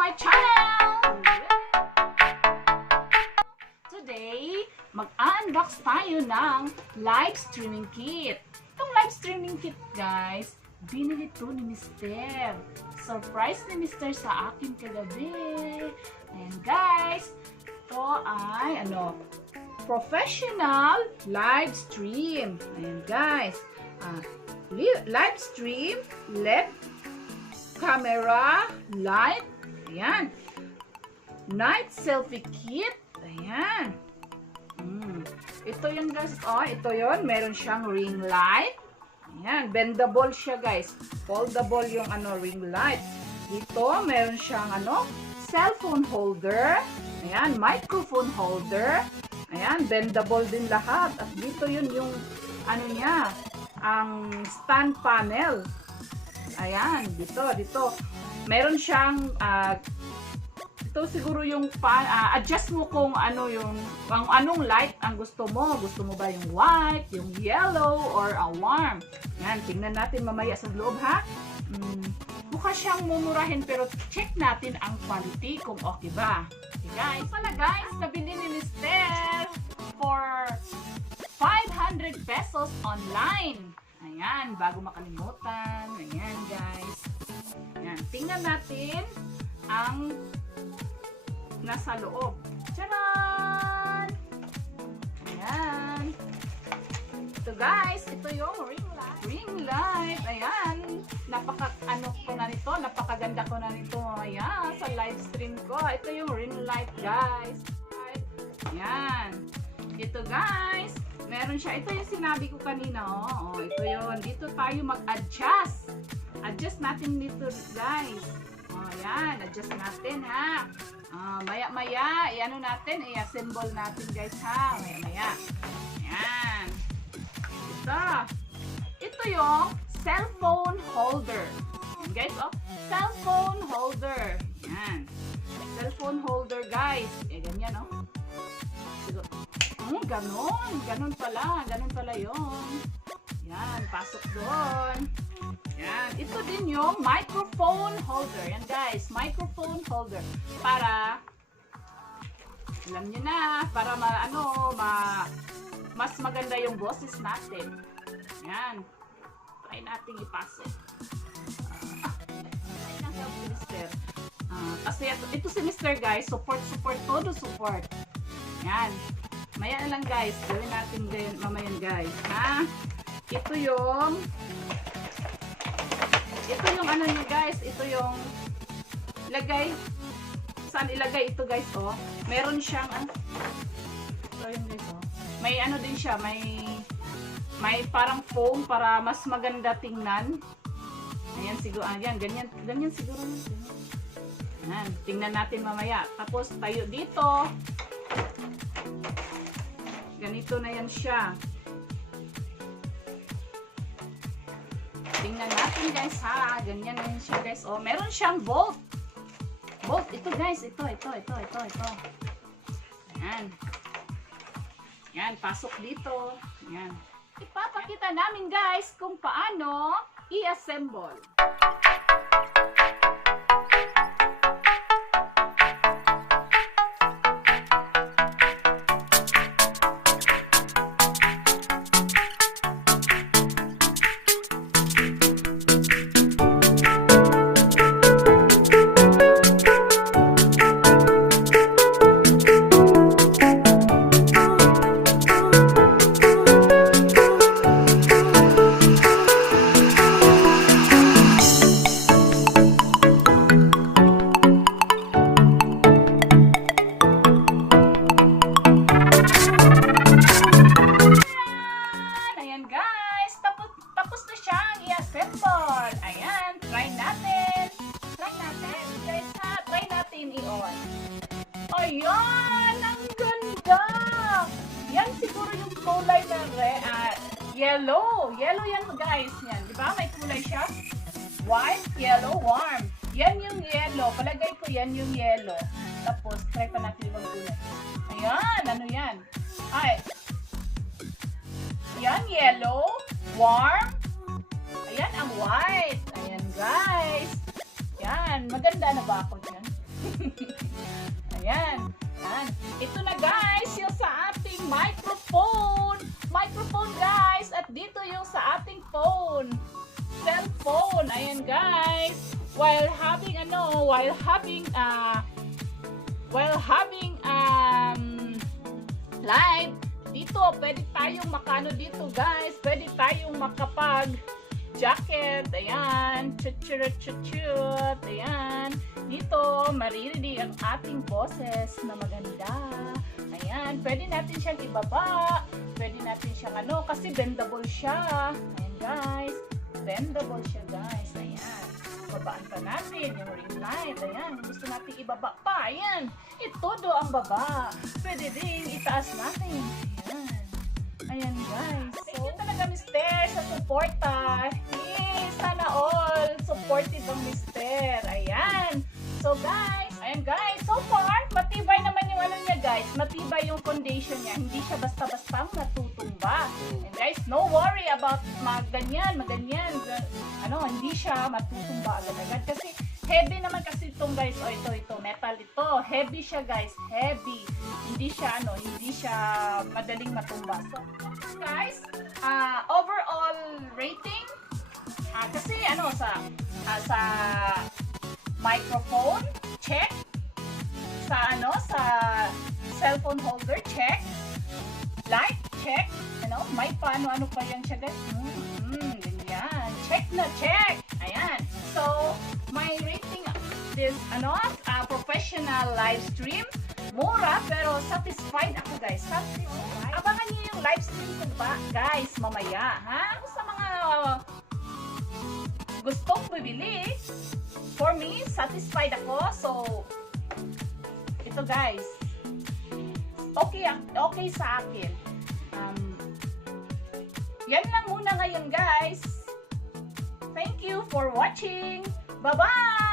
my channel! Today, mag-unbox tayo ng live streaming kit. Itong live streaming kit, guys, binili to ni Mr. Surprise ni Mr. sa akin kagabi. And guys, ito ay professional live stream. Ayan guys, live stream, left camera, light, ayan. Night selfie kit, ayan. Ito yun guys, ito yun, meron siyang ring light. Ayan, bendable siya guys. Foldable yung ring light. Dito, meron siyang cellphone holder. Ayan, microphone holder. Ayan, bendable din lahat. At dito yun yung niya, ang stand panel. Ayan, dito. Meron siyang ito siguro yung adjust mo kung anong light ang gusto mo. Gusto mo ba yung white, yung yellow, or a warm? Yan, tingnan natin mamaya sa loob ha. Mukha siyang mumurahin pero check natin ang quality kung okay ba. Okay guys, guys, nabili ni Mr. for 500 pesos online. Ayan, bago makalimutan. Ayan guys. Ayan, tingnan natin ang nasa loob. Tcharan! Ayan. Ito guys, ito yung ring light. Ring light. Ayan. Napakaganda ko na nito. Ayan, sa live stream ko. Ito yung ring light guys. Ayan. Ito guys, meron siya. Ito yung sinabi ko kanina. Ito yun. Dito tayo mag-adjust. Adjust natin dito guys. Ayan, adjust natin ha. Maya-maya, natin, i-assemble natin guys ha. Maya-maya. Ayan. Ito yung cellphone holder. Ayan guys, cellphone holder. Ayan. Cellphone holder guys. Ganyan Ganon pala yun. Yan, pasok doon. Yan, ito din yung microphone holder. Yan guys, microphone holder. Para, alam nyo na, para mas maganda yung boses natin. Yan. Try natin ipasok. Kasi ito si Mr. guys, todo support. Yan. Maya na lang guys, gawin natin din mamayan guys, ha? Ito yung niya guys, ito yung ilagay, saan ilagay ito guys, meron siyang, ito yung guys, may din siya, may parang foam para mas maganda tingnan. Ayan siguro, ganyan siguro. Ayan, tingnan natin mamaya. Tapos tayo dito. Ganito na yan siya. Tingnan natin guys ha. Ganyan na yan siya guys. Meron siyang bolt. Ito guys. Ito. Ayan. Ayan, pasok dito. Ayan. Ipapakita namin guys kung paano i-assemble. Ayan! Ang ganda! Yan siguro yung kulay na yellow. Yellow yan guys. Yan. Diba? May kulay siya. White, yellow, warm. Yan yung yellow. Palagay ko yan yung yellow. Tapos, try pa natin ibang kulay. Ayan! Ano yan? Yan, yellow, warm. Ayan, ang white. Ayan, guys. Yan, maganda na ba ako dyan? Ayan. Ayan. Ito na guys, yung sa ating microphone. Microphone guys. At dito yung sa ating phone. Cellphone. Ayan guys. While having live, dito pwede tayong makano dito guys. Pwede tayong makapag jacket, ayan, chuchurut, ayan, dito, maririnig ang ating boses na maganda, ayan, pwede natin siyang ibaba, pwede natin siyang kasi bendable siya, ayan guys, bendable siya guys, ayan, babaan pa natin yung ring light, ayan, gusto natin ibaba pa, ayan, ito do ang baba, pwede rin itaas natin, ayan guys. Thank you talaga mister sa suporta. Sana all supportive ang mister. Ayan. So guys, ayan guys. So far, matibay naman yung niya guys. Matibay yung foundation niya. Hindi siya basta-basta matutumba. And guys, no worry about maganyan. Hindi siya matutumba agad-agad. Kasi heavy naman kasi itong guys. O ito, metal ito. Heavy siya guys. Heavy. Hindi siya madaling matumba. So guys, overall rating kasi sa microphone check, sa cellphone holder check, light check, may paano pa yan siya guys. Ganyan. Check na check. Ayan. So my rating this professional live stream, mura pero satisfied ako guys. Satisfied. Abangan niyo yung live stream ko ba guys mamaya, ha? Sa mga gustong bibili, for me, satisfied ako. So ito guys, okay sa akin. Yan lang muna ngayon guys. Thank you for watching. Bye-bye!